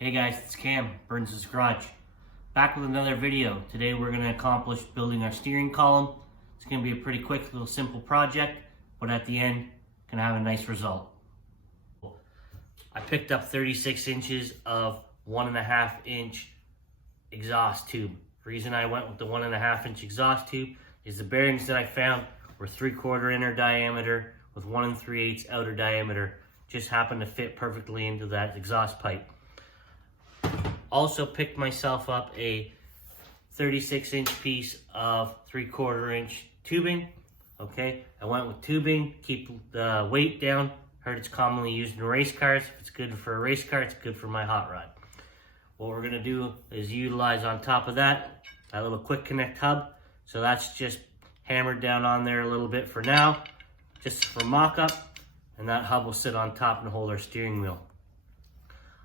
Hey guys, it's Cam, Burns' Garage. Back with another video. Today we're going to accomplish building our steering column. It's going to be a pretty quick little simple project, but at the end, going to have a nice result. I picked up 36 inches of 1.5 inch exhaust tube. The reason I went with the 1.5 inch exhaust tube is the bearings that I found were 3/4 inner diameter with 1 3/8 outer diameter. Just happened to fit perfectly into that exhaust pipe. Also picked myself up a 36 inch piece of 3/4 inch tubing. Okay, I went with tubing, keep the weight down. Heard it's commonly used in race cars. If it's good for a race car, it's good for my hot rod. What we're gonna do is utilize on top of that little quick connect hub. So that's just hammered down on there a little bit for now, just for mock-up, and that hub will sit on top and hold our steering wheel.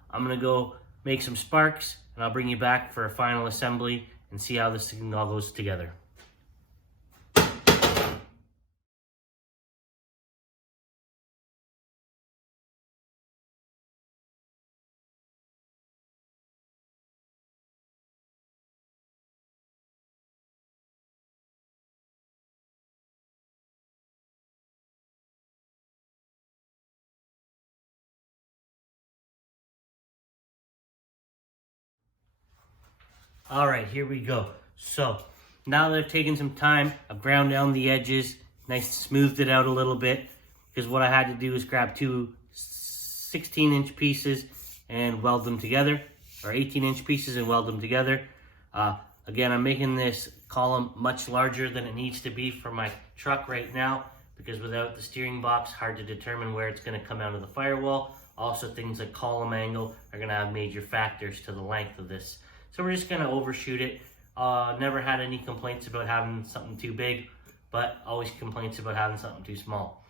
I'm gonna go make some sparks, and I'll bring you back for a final assembly and see how this thing all goes together. All right, here we go. So now that I've taken some time, I've ground down the edges, nice smoothed it out a little bit, because what I had to do is grab two 16-inch pieces and weld them together, or 18-inch pieces and weld them together. Again, I'm making this column much larger than it needs to be for my truck right now, because without the steering box, hard to determine where it's going to come out of the firewall. Also, things like column angle are going to have major factors to the length of this. So we're just gonna overshoot it. Never had any complaints about having something too big, but always complaints about having something too small.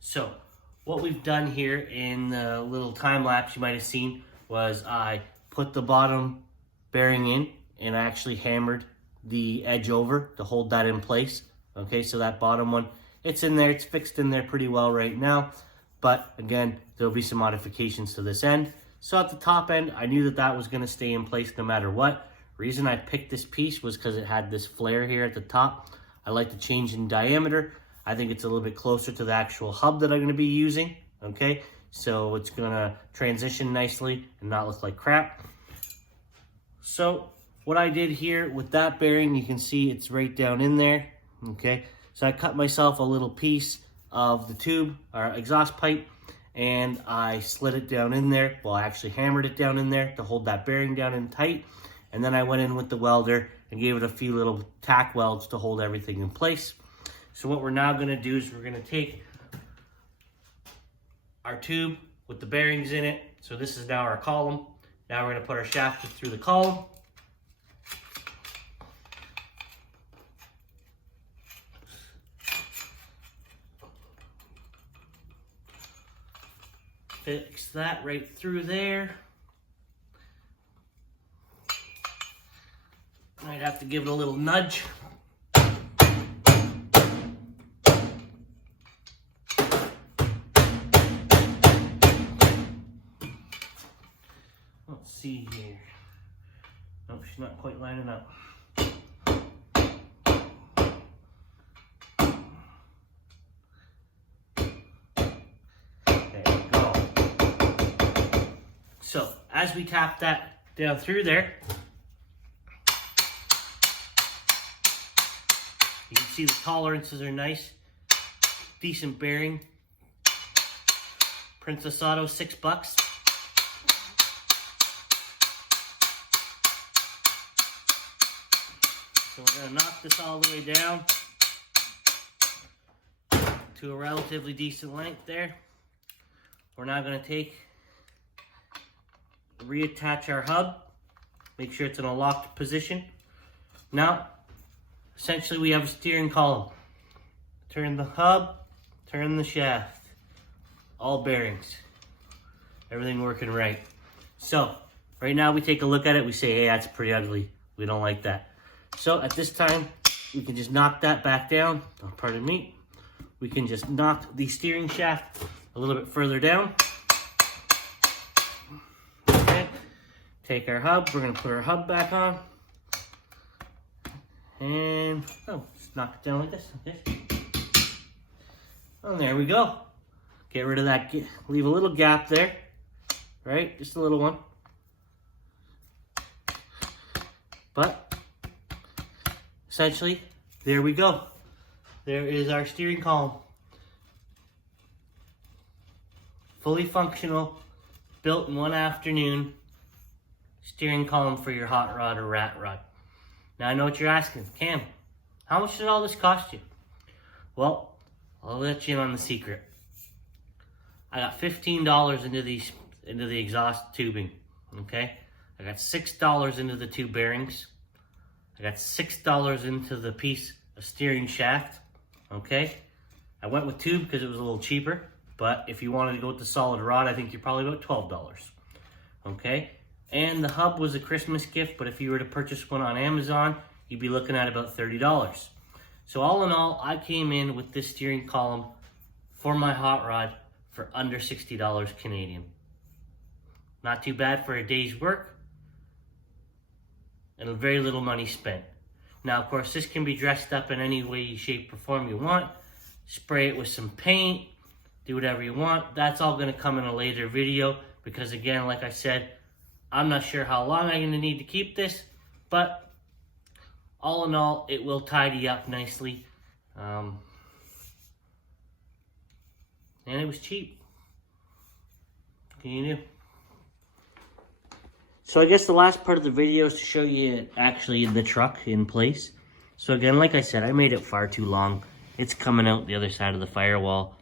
So what we've done here in the little time lapse you might have seen was I put the bottom bearing in and I actually hammered the edge over to hold that in place. Okay, so that bottom one, it's in there, it's fixed in there pretty well right now. But again, there'll be some modifications to this end. So at the top end, I knew that that was going to stay in place no matter what. Reason I picked this piece was because it had this flare here at the top. I like to change in diameter. I think it's a little bit closer to the actual hub that I'm going to be using. Okay, so it's going to transition nicely and not look like crap. So what I did here with that bearing, you can see it's right down in there. Okay, so I cut myself a little piece of the tube or exhaust pipe, and I slid it down in there. Well, I actually hammered it down in there to hold that bearing down in tight. And then I went in with the welder and gave it a few little tack welds to hold everything in place. So what we're now gonna do is we're gonna take our tube with the bearings in it. So this is now our column. Now we're gonna put our shaft through the column. Fix that right through there. Might have to give it a little nudge. Let's see here. Nope, she's not quite lining up. So as we tap that down through there, you can see the tolerances are nice, decent bearing. Princess Auto, $6. So we're gonna knock this all the way down to a relatively decent length there. We're now gonna reattach our hub, make sure it's in a locked position. Now, essentially we have a steering column. Turn the hub, turn the shaft, all bearings, everything working right. So, right now we take a look at it, we say, hey, that's pretty ugly. We don't like that. So at this time, we can just knock that back down. Oh, pardon me. We can just knock the steering shaft a little bit further down. Okay. take our hub. We're going to put our hub back on. And, just knock it down like this. Okay. And there we go. Get rid of that, leave a little gap there, right? Just a little one. But, essentially, there we go. There is our steering column. Fully functional, built in one afternoon, steering column for your hot rod or rat rod. Now I know what you're asking, Cam, how much did all this cost you? Well, I'll let you in on the secret. I got $15 into the exhaust tubing, okay? I got $6 into the two bearings. I got $6 into the piece of steering shaft, okay? I went with tube because it was a little cheaper, but if you wanted to go with the solid rod, I think you're probably about $12, okay? And the hub was a Christmas gift, but if you were to purchase one on Amazon, you'd be looking at about $30. So all in all, I came in with this steering column for my hot rod for under $60 Canadian. Not too bad for a day's work, and very little money spent. Now, of course, this can be dressed up in any way, shape, or form you want. Spray it with some paint, do whatever you want. That's all going to come in a later video because, again, like I said, I'm not sure how long I'm going to need to keep this, but all in all, it will tidy up nicely. And it was cheap. What can you do? So I guess the last part of the video is to show you actually the truck in place. So again, like I said, I made it far too long. It's coming out the other side of the firewall,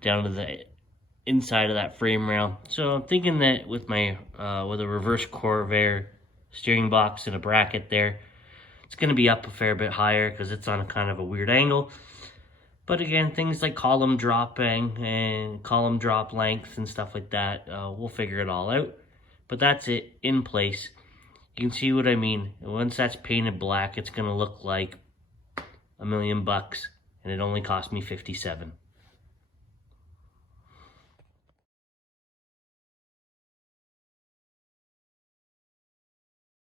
down to the inside of that frame rail. So I'm thinking that with my with a reverse Corvair steering box and a bracket there, it's going to be up a fair bit higher because it's on a kind of a weird angle. But again, things like column dropping and column drop length and stuff like that, we'll figure it all out. But that's it in place. You can see what I mean. Once that's painted black, it's going to look like $1 million, and it only cost me $57.